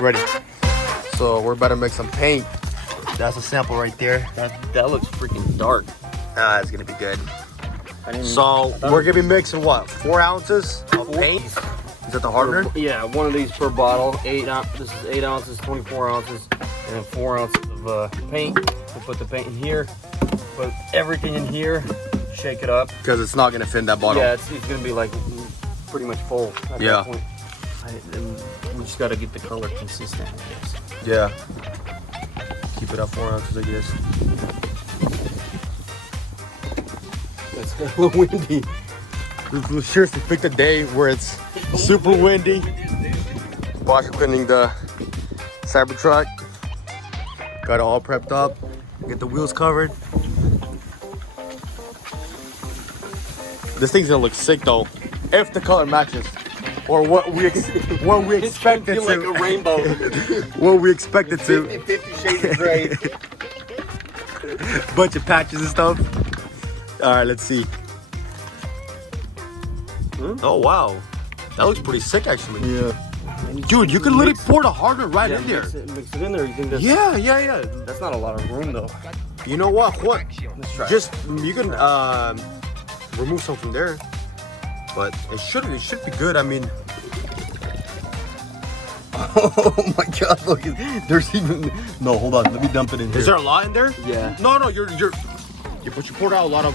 Ready. So we're about to make some paint. That's a sample right there. That looks freaking dark. Ah, it's gonna be good. So we're gonna be mixing what? 4 ounces of paint? Is that the hardener? Yeah, one of these per bottle. 8 ounce. This is 8 ounces, 24 ounces, and then 4 ounces of paint. We'll put the paint in here. Put everything in here. Shake it up. Because it's not gonna fit in that bottle. Yeah, it's gonna be like pretty much full at that point. And we just gotta get the color consistent, I guess. Yeah. Keep it up 4 ounces, I guess. It's hella windy. Seriously, pick the day where it's super windy. Bosch cleaning the CyberTruck. Got it all prepped up. Get the wheels covered. This thing's gonna look sick though, if the color matches, or what we expect it to. Like a rainbow. What we expect it to. 50 shades of gray. Bunch of patches and stuff. All right, let's see. Oh wow, that looks pretty sick actually. Yeah. Dude, you could literally pour the hardener right in there. Mix it in there. You think that's? Yeah. That's not a lot of room though. You know what? What? Let's try. Just you can remove some from there, but it should be good. I mean. Oh my God! Look, there's even no. Hold on, let me dump it in here. Is there a lot in there? Yeah. No, but you poured out a lot of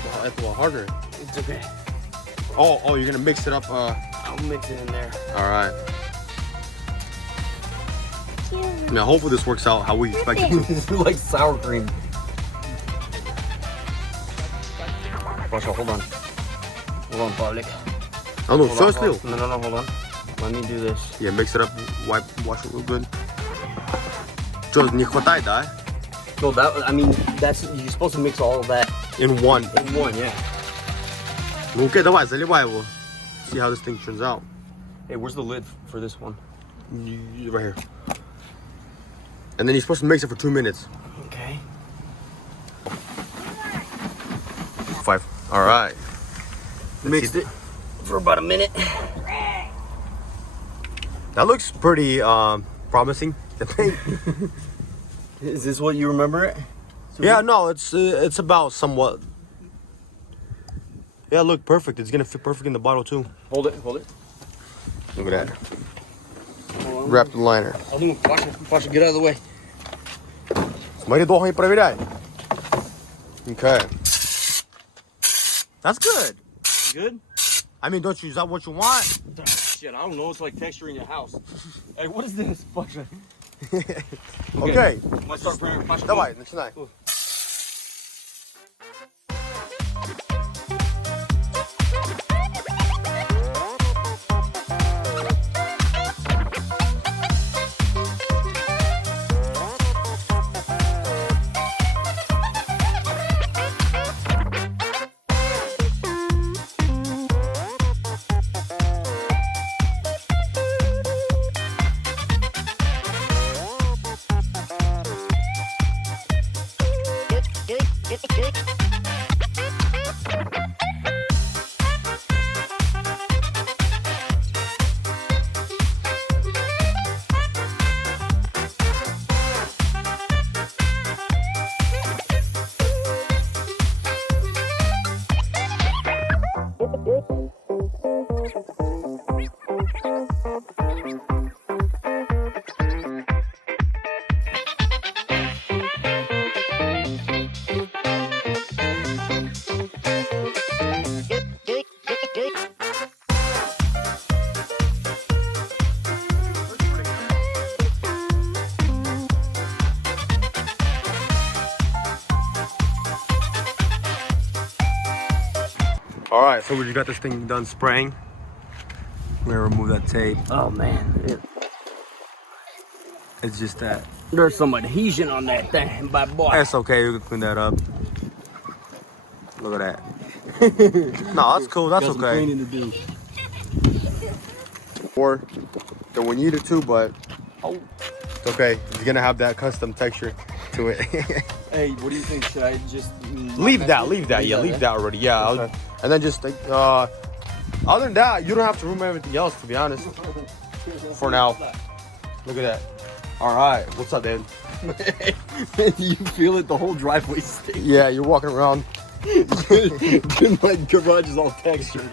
harder. It's okay. Oh, you're gonna mix it up. I'll mix it in there. All right. Now, hopefully this works out how we expect it to. It's like sour cream. Pasha, hold on. Hold on, public. Oh no, Hold on, firstly. No, hold on. Let me do this. Yeah, mix it up. Wash it real good. Что, не хватает, да? No, I mean, you're supposed to mix all of that In one. in one, yeah. Ну окей, давай, заливай его. See how this thing turns out. Hey, where's the lid for this one? Right here. And then you're supposed to mix it for 2 minutes. Okay. 5. All right. Mixed it for about a minute. That looks pretty promising. I think. Is this what you remember it? Yeah, no, it's about somewhat. Yeah, look perfect. It's gonna fit perfect in the bottle too. Hold it. Look at that. Raptor-liner. I'll do it. Pasha, get out of the way. Смотри, долго не проверяй. Okay. That's good. Good? I mean, don't you, is that what you want? Oh, shit, I don't know. It's like texture in your house. Hey, what is this? Pasha. Okay. Let's start preparing. Pasha, Давай, начинай. All right, so we just got this thing done spraying. We're gonna remove that tape. Oh, man. It's just that. There's some adhesion on that thing, by boy. That's okay, we can clean that up. Look at that. No, that's cool, that's Got some okay. cleaning to do. Or that we need it to, but it's okay. It's gonna have that custom texture to it. Hey, what do you think? Should I just leave that already. Yeah, Okay. and then just other than that, you don't have to remove everything else, to be honest. For now, look at that. All right, what's up, man? You feel it, the whole driveway stinks. Yeah, you're walking around. Dude, my garage is all textured.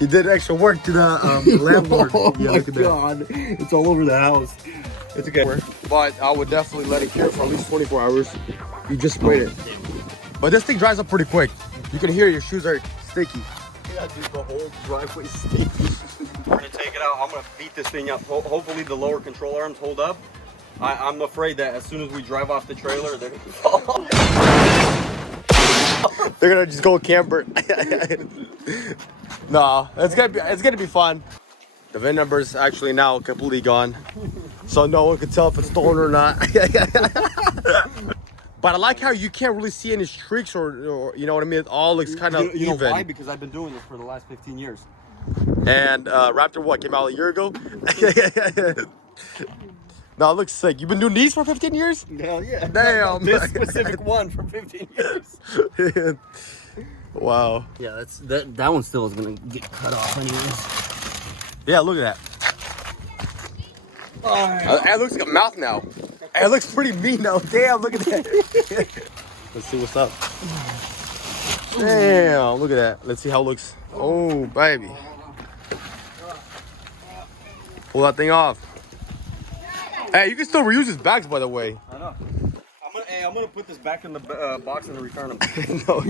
You did extra work to the landlord. Oh Yeah, my look at that. god, it's all over the house. It's okay. But I would definitely let it cure for at least 24 hours. You just sprayed it. But this thing dries up pretty quick. You can hear your shoes are sticky. Yeah, dude, the whole driveway stinks. We're gonna take it out. I'm gonna beat this thing up. Hopefully the lower control arms hold up. I'm afraid that as soon as we drive off the trailer, they're gonna fall off. They're gonna just go camper. No, it's gonna be fun. The VIN number is actually now completely gone, so no one can tell if it's stolen or not. But I like how you can't really see any streaks or you know what I mean. It all looks kind of You know even. why? Because I've been doing this for the last 15 years. And Raptor what came out a year ago? No, it looks sick. You've been doing these for 15 years? Hell yeah. Damn. This specific one for 15 years. Wow. Yeah, that one still is gonna get cut off anyways. Yeah, look at that. It looks like a mouth now. It looks pretty mean now. Damn, look at that. Let's see what's up. Damn, look at that. Let's see how it looks. Oh, baby. Pull that thing off. Hey, you can still reuse his bags, by the way. I know. I'm gonna put this back in the box and return them. No,